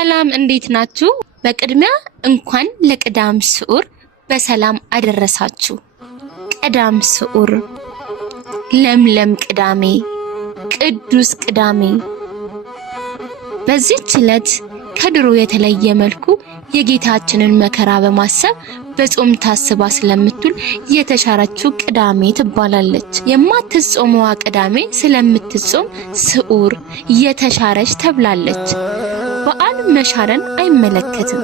ሰላም እንዴት ናችሁ? በቅድሚያ እንኳን ለቅዳም ስዑር በሰላም አደረሳችሁ። ቅዳም ስዑር ለምለም ቅዳሜ፣ ቅዱስ ቅዳሜ። በዚህች ዕለት ከድሮ የተለየ መልኩ የጌታችንን መከራ በማሰብ በጾም ታስባ ስለምትውል የተሻረችው ቅዳሜ ትባላለች። የማትጾመዋ ቅዳሜ ስለምትጾም ስዑር የተሻረች ተብላለች። በዓል መሻረን አይመለከትም።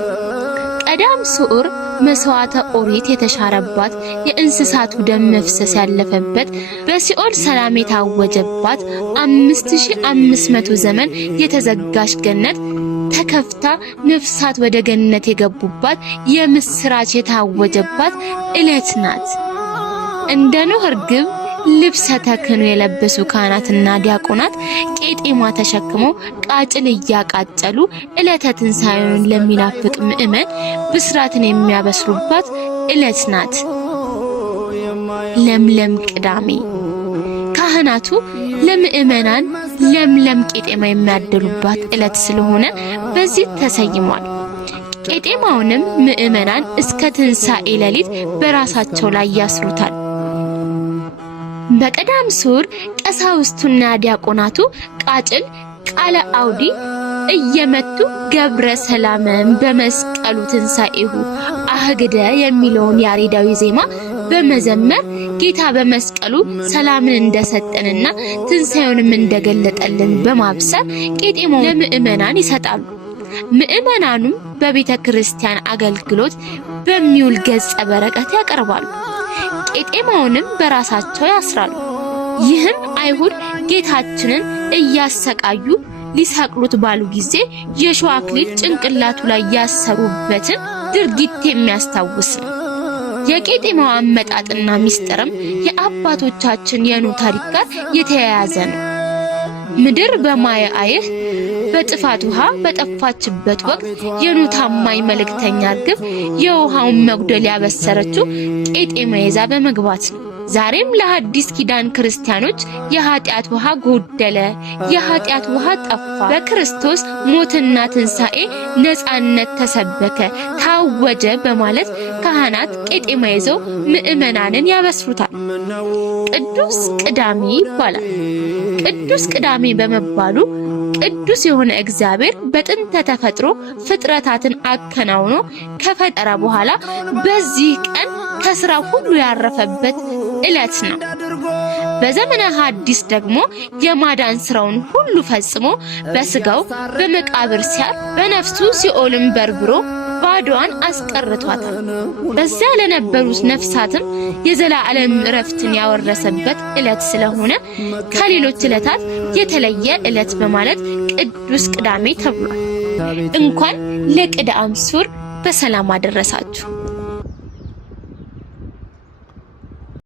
ቀዳም ስዑር መስዋዕተ ኦሪት የተሻረባት፣ የእንስሳቱ ደም መፍሰስ ያለፈበት፣ በሲኦል ሰላም የታወጀባት፣ 5500 ዘመን የተዘጋች ገነት ተከፍታ ነፍሳት ወደ ገነት የገቡባት፣ የምስራች የታወጀባት ዕለት ናት። እንደ ኖህ እርግብ ልብሰ ተክህኖ የለበሱ ካህናትና ዲያቆናት ቄጤማ ተሸክመው ቃጭል እያቃጨሉ ዕለተ ትንሣኤውን ለሚናፍቅ ምእመን ብስራትን የሚያበስሩባት ዕለት ናት። ለምለም ቅዳሜ ካህናቱ ለምእመናን ለምለም ቄጤማ የሚያደሉባት ዕለት ስለሆነ በዚህ ተሰይሟል። ቄጤማውንም ምእመናን እስከ ትንሣኤ ሌሊት በራሳቸው ላይ ያስሩታል። በቀዳም ስዑር ቀሳውስቱና ዲያቆናቱ ቃጭል ቃለ አውዲ እየመቱ ገብረ ሰላምን በመስቀሉ ትንሣኤሁ አህግደ የሚለውን ያሬዳዊ ዜማ በመዘመር ጌታ በመስቀሉ ሰላምን እንደሰጠንና ትንሣኤውንም እንደገለጠልን በማብሰር ቄጤማው ለምእመናን ይሰጣሉ። ምእመናኑም በቤተ ክርስቲያን አገልግሎት በሚውል ገጸ በረከት ያቀርባሉ። ቄጤማውንም በራሳቸው ያስራሉ። ይህም አይሁድ ጌታችንን እያሰቃዩ ሊሰቅሉት ባሉ ጊዜ የሾህ አክሊል ጭንቅላቱ ላይ ያሰሩበትን ድርጊት የሚያስታውስ ነው። የቄጤማው አመጣጥና ሚስጥርም የአባቶቻችን የኖህ ታሪክ ጋር የተያያዘ ነው። ምድር በማየ አይህ በጥፋት ውሃ በጠፋችበት ወቅት የኖህ ታማኝ መልእክተኛ እርግብ የውሃውን መጉደል ያበሰረችው ቄጤማ ይዛ በመግባት ነው። ዛሬም ለሐዲስ ኪዳን ክርስቲያኖች የኃጢአት ውሃ ጎደለ፣ የኃጢአት ውሃ ጠፋ፣ በክርስቶስ ሞትና ትንሣኤ ነፃነት ተሰበከ፣ ታወጀ በማለት ካህናት ቄጤማ ይዘው ምእመናንን ያበስሩታል። ቅዱስ ቅዳሜ ይባላል። ቅዱስ ቅዳሜ በመባሉ ቅዱስ የሆነ እግዚአብሔር በጥንተ ተፈጥሮ ፍጥረታትን አከናውኖ ከፈጠረ በኋላ በዚህ ቀን ከሥራ ሁሉ ያረፈበት ዕለት ነው። በዘመነ ሐዲስ ደግሞ የማዳን ሥራውን ሁሉ ፈጽሞ በሥጋው በመቃብር ሲያርፍ በነፍሱ ሲኦልን በርብሮ ባዶዋን አስቀርቷታል። በዚያ ለነበሩት ነፍሳትም የዘላለም ዕረፍትን ያወረሰበት ዕለት ስለሆነ ከሌሎች ዕለታት የተለየ ዕለት በማለት ቅዱስ ቅዳሜ ተብሏል። እንኳን ለቅዳም ስዑር በሰላም አደረሳችሁ።